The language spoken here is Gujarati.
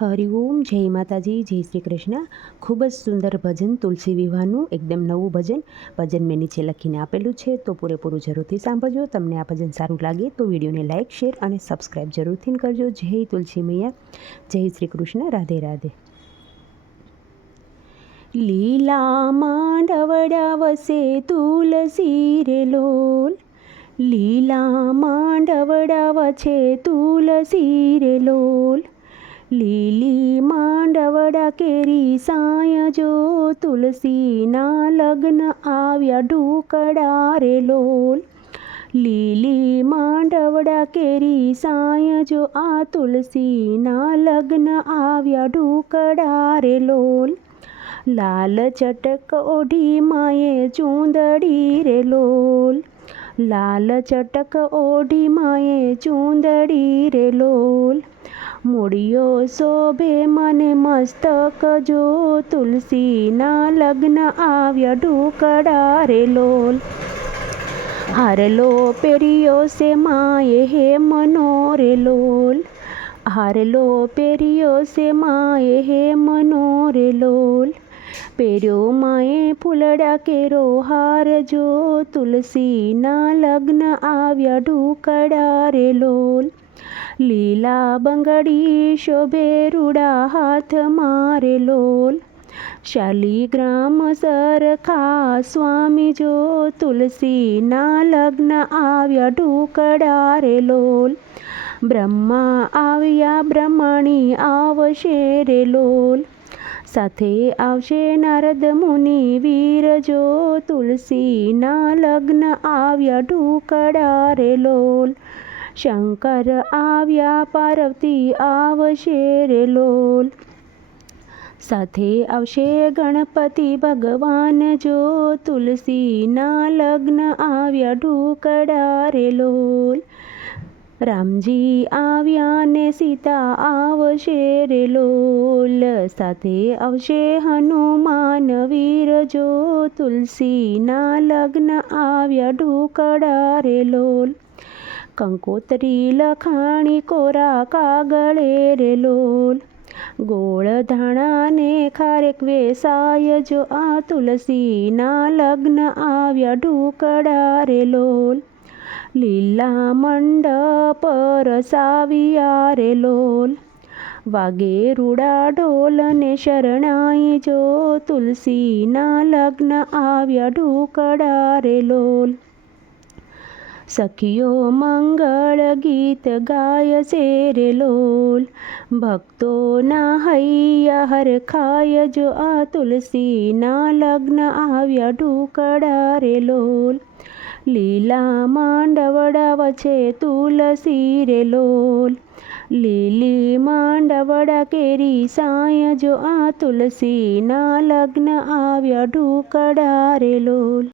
હરિઓમ જય માતાજી, જય શ્રી કૃષ્ણ. ખૂબ જ સુંદર ભજન, તુલસી વિવાહનું એકદમ નવું ભજન. ભજન મેં નીચે લખીને આપેલું છે, તો પૂરેપૂરું જરૂરથી સાંભળજો. તમને આ ભજન સારું લાગે તો વિડીયોને લાઇક, શેર અને સબસ્ક્રાઈબ જરૂરથી કરજો. જય તુલસી મૈયા. જય શ્રી કૃષ્ણ. રાધે રાધે. લીલા માંડવડા વસે તુલસી રે લોલ. લીલા માંડવડા વછે તુલસી રે લોલ. લીલી માંડવડા કેરી સાય જો તુલસીના લગ્ન આવ્યા ઢુકડા રે લોલ. લીલી માંડવડા કેરી સાય જો આ તુલસીના લગ્ન આવ્યા ઢુકડા રે લોલ. લાલ ચટક ઓઢી માએ ચૂંદડી રે લોલ. લાલ ચટક ઓઢી માએ ચૂંદડી રે લોલ. મૂળિયો શોભે મને મસ્તક જો તુલસીના લગ્ન આવ્યા ઢુકડા રે લોલ. હારલો પેરિયો સે માએ હે મનો રે લોલ. હારલો પેરિયો સે માએ હે મનો રે લોલ. પેર્યો માએ ફૂલડા કેરો હાર જો તુલસીના લગ્ન આવ્યા ઢુકડા રે લોલ. લીલા બંગડી શોભે રૂડા હાથ મારે લોલ. શાલીગ્રામ સરખા સ્વામી જો તુલસીના લગ્ન આવ્યા ઢુકડા રે લોલ. બ્રહ્મા આવ્યા બ્રહ્મણી આવશે રે લોલ. સાથે આવશે નારદ મુનિ વીર જો તુલસીના લગ્ન આવ્યા ઢુકડા રે લોલ. શંકર આવ્યા, પાર્વતી આવશે રે લોલ. સાથે આવશે ગણપતિ ભગવાન, જો તુલસીના લગ્ન આવ્યા ઢુકડા રે લોલ. રામજી આવ્યા ને સીતા આવશે રે લોલ. સાથે આવશે હનુમાન વીર, જો તુલસીના લગ્ન આવ્યા ઢુકડા રે લોલ. કંકોતરી લખાણી કોરા કાગળે રે લોલ. ગોળ ધાણાને ખારેક વેસાય, જો આ તુલસીના લગ્ન આવ્યા ઢુકડા રે લોલ. લીલા મંડપ રસાવ્યા રે લોલ. વાગે રૂડા ઢોલને શરણાઈ, જો તુલસીના લગ્ન આવ્યા ઢુકડા રે લોલ. સખીઓ મંગળ ગીત ગાય છે રે લોલ. ભક્તોના હૈયા હર ખાય જો આ તુલસીના લગ્ન આવ્યા ઢુકડા રે લોલ. લીલા માંડવડાવ છે તુલસી રે લોલ. લીલી માંડવડા કેરી સાય જો આ તુલસીના લગ્ન આવ્યા ઢુકડા રે લોલ.